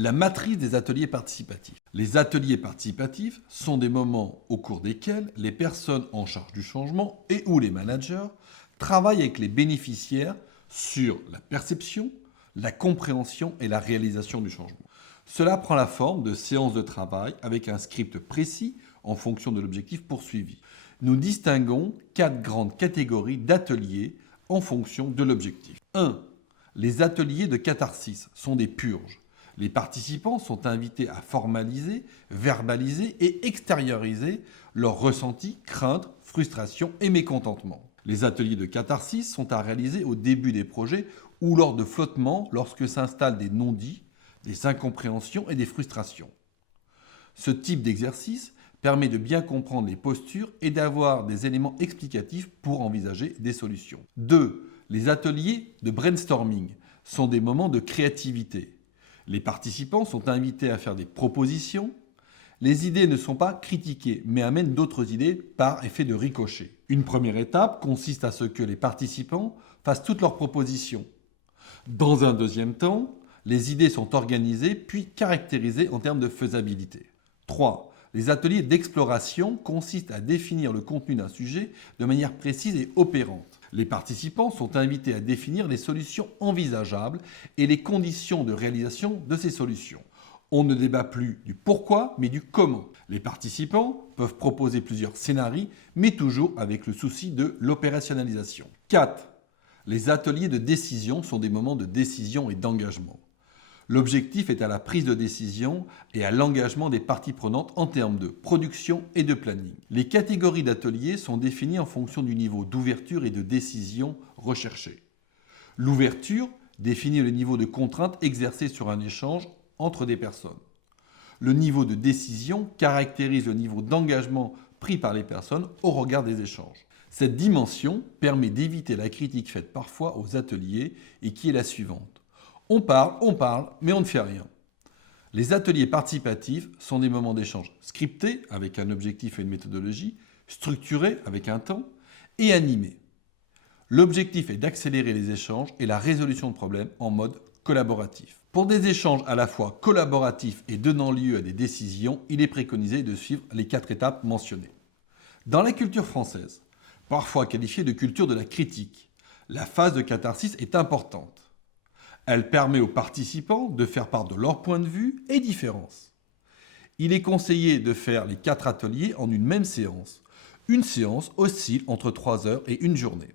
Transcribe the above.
La matrice des ateliers participatifs. Les ateliers participatifs sont des moments au cours desquels les personnes en charge du changement et ou les managers travaillent avec les bénéficiaires sur la perception, la compréhension et la réalisation du changement. Cela prend la forme de séances de travail avec un script précis en fonction de l'objectif poursuivi. Nous distinguons 4 grandes catégories d'ateliers en fonction de l'objectif. 1. Les ateliers de catharsis sont des purges. Les participants sont invités à formaliser, verbaliser et extérioriser leurs ressentis, craintes, frustrations et mécontentements. Les ateliers de catharsis sont à réaliser au début des projets ou lors de flottements lorsque s'installent des non-dits, des incompréhensions et des frustrations. Ce type d'exercice permet de bien comprendre les postures et d'avoir des éléments explicatifs pour envisager des solutions. 2. Les ateliers de brainstorming sont des moments de créativité. Les participants sont invités à faire des propositions. Les idées ne sont pas critiquées, mais amènent d'autres idées par effet de ricochet. Une première étape consiste à ce que les participants fassent toutes leurs propositions. Dans un deuxième temps, les idées sont organisées puis caractérisées en termes de faisabilité. 3. Les ateliers d'exploration consistent à définir le contenu d'un sujet de manière précise et opérante. Les participants sont invités à définir les solutions envisageables et les conditions de réalisation de ces solutions. On ne débat plus du pourquoi, mais du comment. Les participants peuvent proposer plusieurs scénarios, mais toujours avec le souci de l'opérationnalisation. 4. Les ateliers de décision sont des moments de décision et d'engagement. L'objectif est à la prise de décision et à l'engagement des parties prenantes en termes de production et de planning. Les catégories d'ateliers sont définies en fonction du niveau d'ouverture et de décision recherché. L'ouverture définit le niveau de contrainte exercé sur un échange entre des personnes. Le niveau de décision caractérise le niveau d'engagement pris par les personnes au regard des échanges. Cette dimension permet d'éviter la critique faite parfois aux ateliers et qui est la suivante. On parle, mais on ne fait rien. Les ateliers participatifs sont des moments d'échange scriptés avec un objectif et une méthodologie, structurés avec un temps et animés. L'objectif est d'accélérer les échanges et la résolution de problèmes en mode collaboratif. Pour des échanges à la fois collaboratifs et donnant lieu à des décisions, il est préconisé de suivre les 4 étapes mentionnées. Dans la culture française, parfois qualifiée de culture de la critique, la phase de catharsis est importante. Elle permet aux participants de faire part de leur point de vue et différences. Il est conseillé de faire les 4 ateliers en une même séance. Une séance oscille entre 3 heures et une journée.